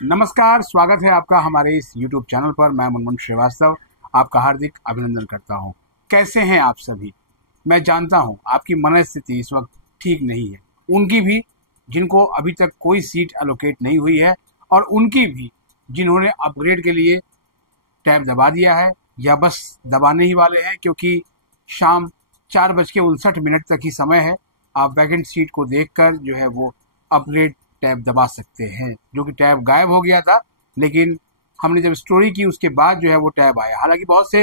नमस्कार, स्वागत है आपका हमारे इस YouTube चैनल पर। मैं मुनमुन श्रीवास्तव आपका हार्दिक अभिनंदन करता हूं। कैसे हैं आप सभी? मैं जानता हूं आपकी मनस्थिति इस वक्त ठीक नहीं है, उनकी भी जिनको अभी तक कोई सीट एलोकेट नहीं हुई है और उनकी भी जिन्होंने अपग्रेड के लिए टैब दबा दिया है या बस दबाने ही वाले हैं, क्योंकि शाम 4:59 तक ही समय है। आप वैकेंट सीट को देखकर जो है वो अपग्रेड टैब दबा सकते हैं, जो कि टैब गायब हो गया था, लेकिन हमने जब स्टोरी की उसके बाद जो है वो टैब आया। हालांकि बहुत से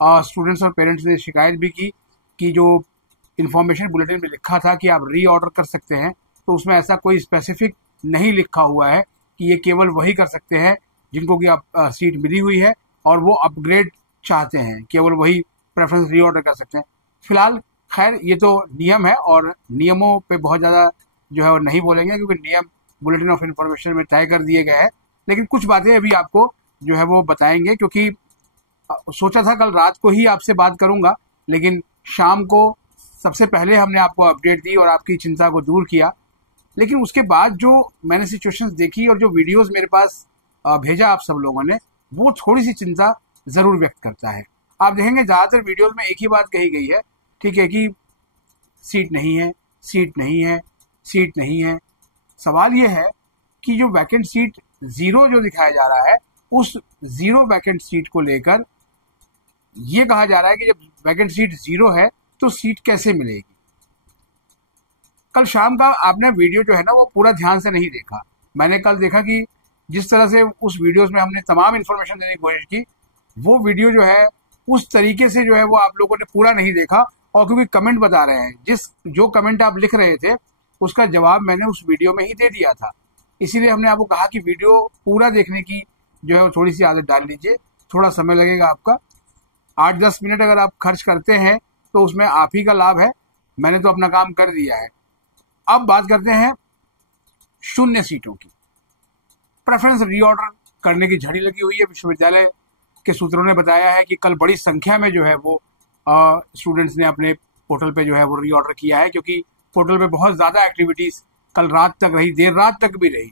स्टूडेंट्स और पेरेंट्स ने शिकायत भी की कि जो इन्फॉर्मेशन बुलेटिन में लिखा था कि आप री ऑर्डर कर सकते हैं, तो उसमें ऐसा कोई स्पेसिफिक नहीं लिखा हुआ है कि ये केवल वही कर सकते हैं जिनको कि आप सीट मिली हुई है और वो अपग्रेड चाहते हैं, केवल वही प्रेफरेंस री ऑर्डर कर सकते हैं। फिलहाल खैर ये तो नियम है और नियमों पे बहुत ज़्यादा जो है वो नहीं बोलेंगे, क्योंकि नियम बुलेटिन ऑफ इन्फॉर्मेशन में तय कर दिए गए हैं। लेकिन कुछ बातें अभी आपको जो है वो बताएंगे, क्योंकि सोचा था कल रात को ही आपसे बात करूंगा, लेकिन शाम को सबसे पहले हमने आपको अपडेट दी और आपकी चिंता को दूर किया। लेकिन उसके बाद जो मैंने सिचुएशंस देखी और जो वीडियोस मेरे पास भेजा आप सब लोगों ने, वो थोड़ी सी चिंता ज़रूर व्यक्त करता है। आप देखेंगे ज़्यादातर वीडियोस में एक ही बात कही गई है, ठीक है, कि सीट नहीं है, सीट नहीं है, सीट नहीं है। सवाल ये है कि जो वैकेंट सीट जीरो जो दिखाया जा रहा है, उस जीरो वैकेंट सीट को लेकर ये कहा जा रहा है कि जब वैकेंट सीट जीरो है तो सीट कैसे मिलेगी। कल शाम का आपने वीडियो जो है ना वो पूरा ध्यान से नहीं देखा। मैंने कल देखा कि जिस तरह से उस वीडियोस में हमने तमाम इन्फॉर्मेशन देने की कोशिश की, वो वीडियो जो है उस तरीके से जो है वो आप लोगों ने पूरा नहीं देखा। और क्योंकि कमेंट बता रहे हैं, जो कमेंट आप लिख रहे थे उसका जवाब मैंने उस वीडियो में ही दे दिया था, इसीलिए हमने आपको कहा कि वीडियो पूरा देखने की जो है वो थोड़ी सी आदत डाल लीजिए। थोड़ा समय लगेगा आपका, 8-10 मिनट अगर आप खर्च करते हैं तो उसमें आप ही का लाभ है। मैंने तो अपना काम कर दिया है। अब बात करते हैं शून्य सीटों की। प्रेफरेंस रीऑर्डर करने की झड़ी लगी हुई है। विश्वविद्यालय के सूत्रों ने बताया है कि कल बड़ी संख्या में जो है वो स्टूडेंट्स ने अपने पोर्टल पे जो है वो रीऑर्डर किया है, क्योंकि पोर्टल पे बहुत ज़्यादा एक्टिविटीज़ कल रात तक रही, देर रात तक भी रही।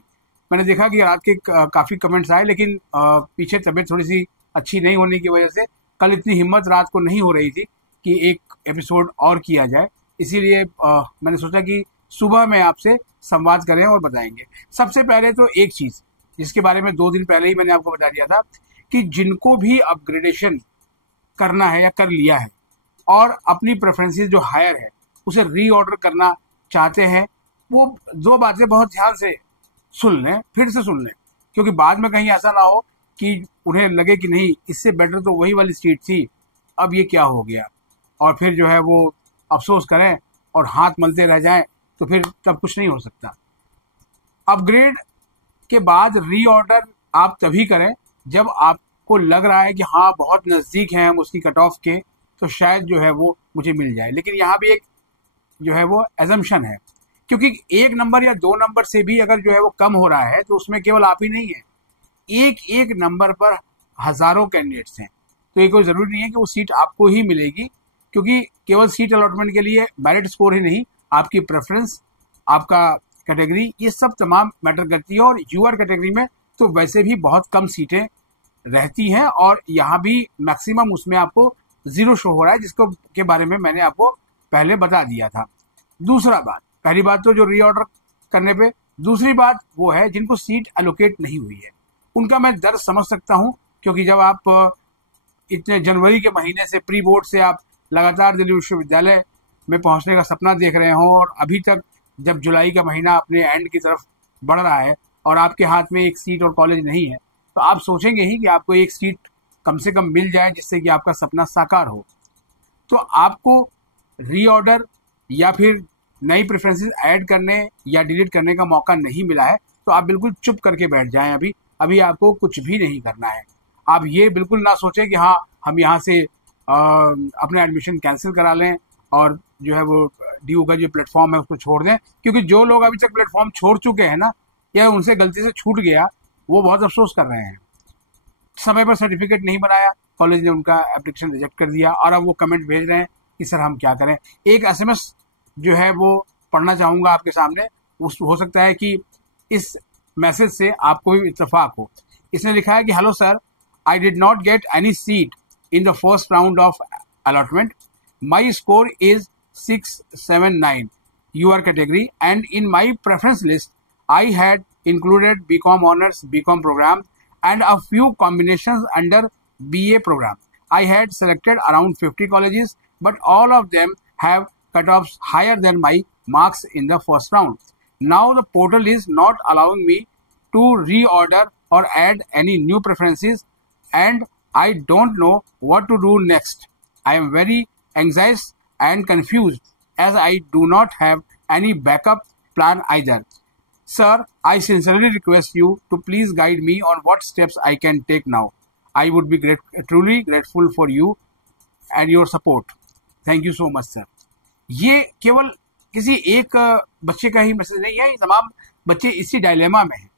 मैंने देखा कि रात के काफ़ी कमेंट्स आए, लेकिन पीछे तबीयत थोड़ी सी अच्छी नहीं होने की वजह से कल इतनी हिम्मत रात को नहीं हो रही थी कि एक एपिसोड और किया जाए। इसीलिए मैंने सोचा कि सुबह में आपसे संवाद करें और बताएंगे। सबसे पहले तो एक चीज़ जिसके बारे में 2 दिन पहले ही मैंने आपको बता दिया था कि जिनको भी अपग्रेडेशन करना है या कर लिया है और अपनी प्रेफरेंसेस जो हायर है उसे रीऑर्डर करना चाहते हैं, वो 2 बातें बहुत ध्यान से सुन लें, फिर से सुन लें, क्योंकि बाद में कहीं ऐसा ना हो कि उन्हें लगे कि नहीं, इससे बेटर तो वही वाली सीट थी, अब ये क्या हो गया, और फिर जो है वो अफसोस करें और हाथ मलते रह जाएं, तो फिर तब कुछ नहीं हो सकता। अपग्रेड के बाद रीऑर्डर आप तभी करें जब आपको लग रहा है कि हाँ बहुत नज़दीक हैं हम उसकी कट ऑफ के, तो शायद जो है वो मुझे मिल जाए। लेकिन यहाँ भी एक जो है वो एजम्पशन है, क्योंकि 1 नंबर या 2 नंबर से भी अगर जो है वो कम हो रहा है तो उसमें केवल आप ही नहीं है, एक नंबर पर हजारों कैंडिडेट्स हैं। तो ये कोई ज़रूरी नहीं है कि वो सीट आपको ही मिलेगी, क्योंकि केवल सीट अलॉटमेंट के लिए मेरिट स्कोर ही नहीं, आपकी प्रेफरेंस, आपका कैटेगरी, ये सब तमाम मैटर करती है। और यूआर कैटेगरी में तो वैसे भी बहुत कम सीटें रहती हैं और यहाँ भी मैक्सिमम उसमें आपको 0 शो हो रहा है, जिसको के बारे में मैंने आपको पहले बता दिया था। दूसरा बात, पहली बात तो जो रीऑर्डर करने पे, दूसरी बात वो है जिनको सीट एलोकेट नहीं हुई है, उनका मैं दर्द समझ सकता हूँ, क्योंकि जब आप इतने जनवरी के महीने से प्री बोर्ड से आप लगातार दिल्ली विश्वविद्यालय में पहुंचने का सपना देख रहे हों और अभी तक जब जुलाई का महीना अपने एंड की तरफ बढ़ रहा है और आपके हाथ में एक सीट और कॉलेज नहीं है, तो आप सोचेंगे ही कि आपको एक सीट कम से कम मिल जाए जिससे कि आपका सपना साकार हो। तो आपको रीऑर्डर या फिर नई प्रेफरेंसेस ऐड करने या डिलीट करने का मौका नहीं मिला है, तो आप बिल्कुल चुप करके बैठ जाएं। अभी आपको कुछ भी नहीं करना है। आप ये बिल्कुल ना सोचें कि हाँ हम यहाँ से अपने एडमिशन कैंसिल करा लें और जो है वो ड्यू का जो प्लेटफॉर्म है उसको छोड़ दें, क्योंकि जो लोग अभी तक प्लेटफॉर्म छोड़ चुके हैं ना, या उनसे गलती से छूट गया, वो बहुत अफसोस कर रहे हैं। समय पर सर्टिफिकेट नहीं बनाया, कॉलेज ने उनका एप्लीकेशन रिजेक्ट कर दिया और अब वो कमेंट भेज रहे हैं कि सर हम क्या करें। एक एसएमएस जो है वो पढ़ना चाहूँगा आपके सामने, उस हो सकता है कि इस मैसेज से आपको भी इत्तेफाक हो। इसने लिखा है कि hello sir, I did not get any seat in the first round of allotment, my score is 679 your category, and in my preference list I had included BCom honors BCom program and a few combinations under BA program. I had selected around 50 colleges, but all of them have cutoffs higher than my marks in the first round. Now the portal is not allowing me to reorder or add any new preferences, and I don't know what to do next. I am very anxious and confused as I do not have any backup plan either. Sir, I sincerely request you to please guide me on what steps I can take now. I would be truly grateful for you and your support. Thank you so much, sir. ये केवल किसी एक बच्चे का ही message नहीं है, ये तमाम बच्चे इसी डायलेमा में हैं।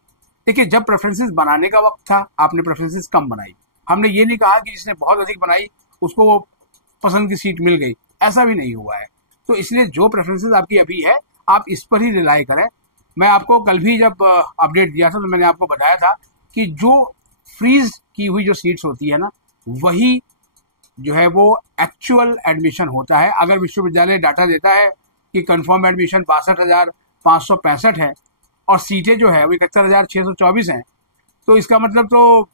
देखिए, जब प्रेफरेंसेस बनाने का वक्त था, आपने प्रेफरेंसेस कम बनाई। हमने ये नहीं कहा कि जिसने बहुत अधिक बनाई उसको वो पसंद की सीट मिल गई, ऐसा भी नहीं हुआ है। तो इसलिए जो प्रेफरेंसेस आपकी अभी है, आप इस पर ही रिलाई करें। मैं आपको कल भी जब अपडेट दिया था तो मैंने आपको बताया था कि जो फ्रीज की हुई जो सीट्स होती है ना, वही जो है वो एक्चुअल एडमिशन होता है। अगर विश्वविद्यालय डाटा देता है कि कंफर्म एडमिशन 62,565 है और सीटें जो है वो 71,624 हैं, तो इसका मतलब तो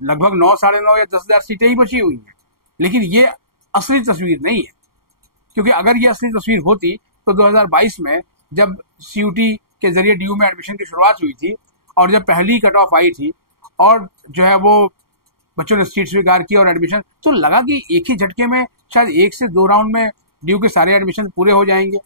लगभग 9, 9.5 या 10,000 सीटें ही बची हुई हैं। लेकिन ये असली तस्वीर नहीं है, क्योंकि अगर ये असली तस्वीर होती तो 2022 में जब CUT के जरिए DU में एडमिशन की शुरुआत हुई थी और जब पहली कट ऑफ आई थी और जो है वो बच्चों ने सीट स्वीकार की और एडमिशन, तो लगा कि एक ही झटके में शायद 1 से 2 राउंड में DU के सारे एडमिशन पूरे हो जाएंगे।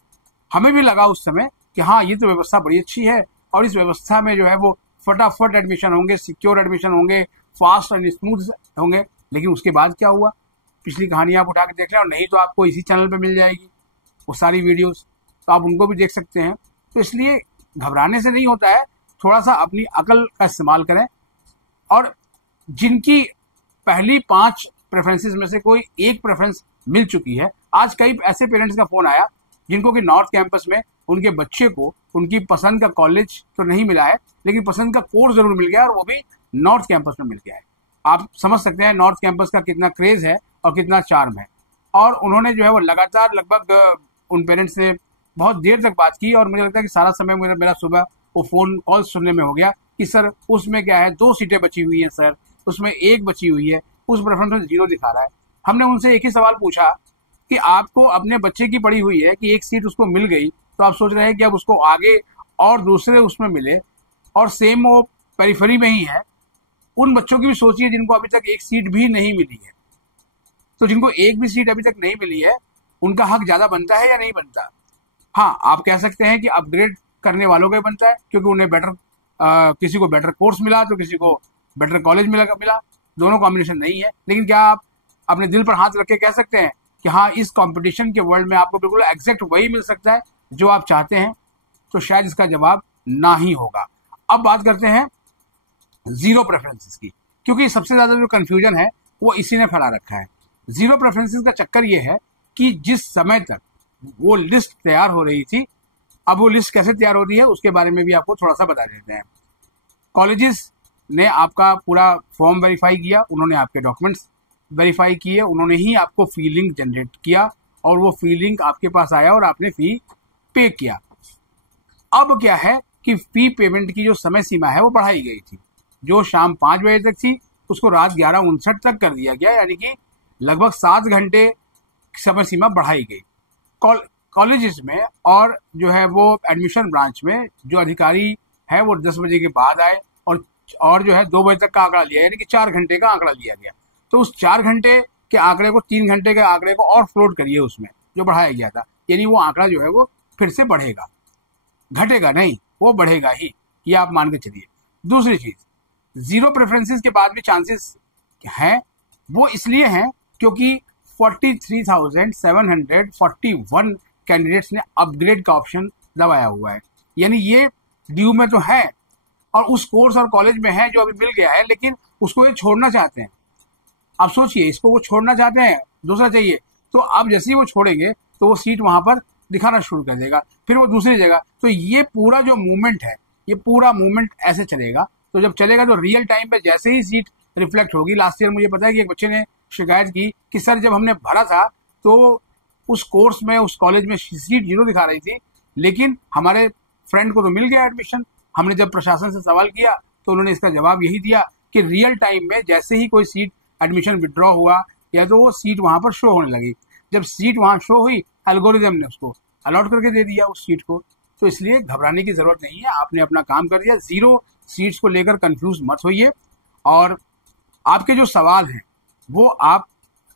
हमें भी लगा उस समय कि हाँ, ये तो व्यवस्था बड़ी अच्छी है और इस व्यवस्था में जो है वो फटाफट एडमिशन होंगे, सिक्योर एडमिशन होंगे, फास्ट एंड स्मूथ होंगे। लेकिन उसके बाद क्या हुआ, पिछली कहानी आप उठा के देख लें, और नहीं तो आपको इसी चैनल पे मिल जाएगी वो सारी वीडियोस, तो आप उनको भी देख सकते हैं। तो इसलिए घबराने से नहीं होता है, थोड़ा सा अपनी अकल का इस्तेमाल करें। और जिनकी पहली 5 प्रेफरेंसेस में से कोई एक प्रेफरेंस मिल चुकी है, आज कई ऐसे पेरेंट्स का फोन आया जिनको कि नॉर्थ कैंपस में उनके बच्चे को उनकी पसंद का कॉलेज तो नहीं मिला है, लेकिन पसंद का कोर्स जरूर मिल गया और वो भी नॉर्थ कैंपस में मिल गया है। आप समझ सकते हैं नॉर्थ कैंपस का कितना क्रेज है और कितना चार्म है। और उन्होंने जो है वो लगातार लगभग उन पेरेंट्स से बहुत देर तक बात की और मुझे लगता है कि सारा समय मेरा सुबह वो फ़ोन कॉल सुनने में हो गया कि सर उसमें क्या है, 2 सीटें बची हुई हैं सर, उसमें 1 बची हुई है, उस प्रेफरेंस में 0 दिखा रहा है। हमने उनसे एक ही सवाल पूछा कि आपको अपने बच्चे की पड़ी हुई है कि एक सीट उसको मिल गई, तो आप सोच रहे हैं कि अब उसको आगे और दूसरे उसमें मिले और सेम वो पेरिफेरी में ही है। उन बच्चों की भी सोचिए जिनको अभी तक एक सीट भी नहीं मिली है। तो जिनको एक भी सीट अभी तक नहीं मिली है, उनका हक ज़्यादा बनता है या नहीं बनता? हाँ, आप कह सकते हैं कि अपग्रेड करने वालों का ही बनता है, क्योंकि उन्हें किसी को बेटर कोर्स मिला तो किसी को बेटर कॉलेज मिला, दोनों कॉम्बिनेशन नहीं है। लेकिन क्या आप अपने दिल पर हाथ रख के कह सकते हैं कि हाँ, इस कंपटीशन के वर्ल्ड में आपको बिल्कुल एग्जैक्ट वही मिल सकता है जो आप चाहते हैं? तो शायद इसका जवाब ना ही होगा। अब बात करते हैं 0 प्रेफरेंसेस की, क्योंकि सबसे ज़्यादा जो कन्फ्यूजन है वो इसी ने फैला रखा है। 0 प्रेफरेंसेस का चक्कर ये है कि जिस समय तक वो लिस्ट तैयार हो रही थी, अब वो लिस्ट कैसे तैयार हो रही है उसके बारे में भी आपको थोड़ा सा बता देते हैं। कॉलेजेस ने आपका पूरा फॉर्म वेरीफाई किया, उन्होंने आपके डॉक्यूमेंट्स वेरीफाई किए, उन्होंने ही आपको फी लिंक जनरेट किया और वो फी लिंक आपके पास आया और आपने फी पे किया। अब क्या है कि फी पेमेंट की जो समय सीमा है वो बढ़ाई गई थी, जो शाम 5 बजे तक थी उसको रात 11:59 तक कर दिया गया, यानी कि लगभग 7 घंटे समय सीमा बढ़ाई गई। कॉलेजेस में और जो है वो एडमिशन ब्रांच में जो अधिकारी है वो 10 बजे के बाद आए और जो है 2 बजे तक का आंकड़ा लिया, यानी कि 4 घंटे का आंकड़ा लिया गया। तो उस 4 घंटे के आंकड़े को 3 घंटे के आंकड़े को और फ्लोट करिए उसमें जो बढ़ाया गया था, यानी वो आंकड़ा जो है वो फिर से बढ़ेगा, घटेगा नहीं, वो बढ़ेगा ही, ये आप मान के चलिए। दूसरी चीज, 0 प्रेफरेंसेस के बाद भी चांसेस हैं, वो इसलिए हैं क्योंकि 43,741 कैंडिडेट्स ने अपग्रेड का ऑप्शन दबाया हुआ है। यानी ये ड्यू में तो है और उस कोर्स और कॉलेज में है जो अभी मिल गया है, लेकिन उसको ये छोड़ना चाहते हैं। अब सोचिए, इसको वो छोड़ना चाहते हैं, दूसरा चाहिए, तो अब जैसे ही वो छोड़ेंगे तो वो सीट वहां पर दिखाना शुरू कर देगा, फिर वो दूसरी जगह। तो ये पूरा जो मूवमेंट है ये पूरा मूवमेंट ऐसे चलेगा। तो जब चलेगा तो रियल टाइम पे जैसे ही सीट रिफ्लेक्ट होगी, लास्ट ईयर मुझे पता है कि एक बच्चे ने शिकायत की कि सर जब हमने भरा था तो उस कोर्स में उस कॉलेज में सीट 0 दिखा रही थी, लेकिन हमारे फ्रेंड को तो मिल गया एडमिशन। हमने जब प्रशासन से सवाल किया तो उन्होंने इसका जवाब यही दिया कि रियल टाइम में जैसे ही कोई सीट एडमिशन विड्रॉ हुआ या तो वो सीट वहां पर शो होने लगी। जब सीट वहां शो हुई, एल्गोरिदम ने उसको अलॉट करके दे दिया उस सीट को। तो इसलिए घबराने की जरूरत नहीं है, आपने अपना काम कर दिया। 0 सीट्स को लेकर कंफ्यूज मत होइए, और आपके जो सवाल हैं वो आप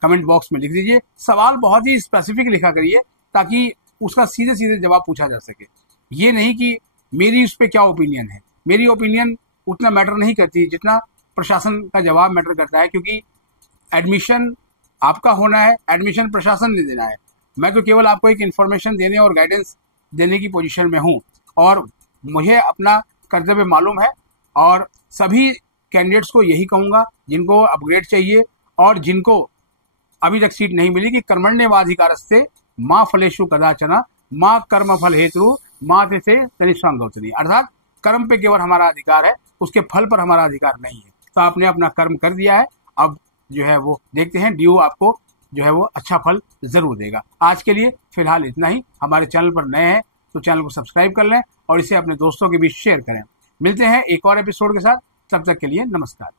कमेंट बॉक्स में लिख दीजिए। सवाल बहुत ही स्पेसिफिक लिखा करिए ताकि उसका सीधे सीधे जवाब पूछा जा सके। ये नहीं कि मेरी उस पर क्या ओपिनियन है। मेरी ओपिनियन उतना मैटर नहीं करती जितना प्रशासन का जवाब मैटर करता है, क्योंकि एडमिशन आपका होना है, एडमिशन प्रशासन ने देना है। मैं तो केवल आपको एक इन्फॉर्मेशन देने और गाइडेंस देने की पोजीशन में हूँ, और मुझे अपना कर्तव्य मालूम है। और सभी कैंडिडेट्स को यही कहूँगा जिनको अपग्रेड चाहिए और जिनको अभी तक सीट नहीं मिली कि कर्मण्येवाधिकारस्ते माँ फलेषु कदाचन माँ कर्म फल हेतु माँ ते तनिष्ठांगोचनी, अर्थात कर्म पे केवल हमारा अधिकार है, उसके फल पर हमारा अधिकार नहीं है। तो आपने अपना कर्म कर दिया है, अब जो है वो देखते हैं ड्यू आपको जो है वो अच्छा फल जरूर देगा। आज के लिए फिलहाल इतना ही। हमारे चैनल पर नए हैं तो चैनल को सब्सक्राइब कर लें और इसे अपने दोस्तों के बीच शेयर करें। मिलते हैं एक और एपिसोड के साथ, तब तक के लिए नमस्कार।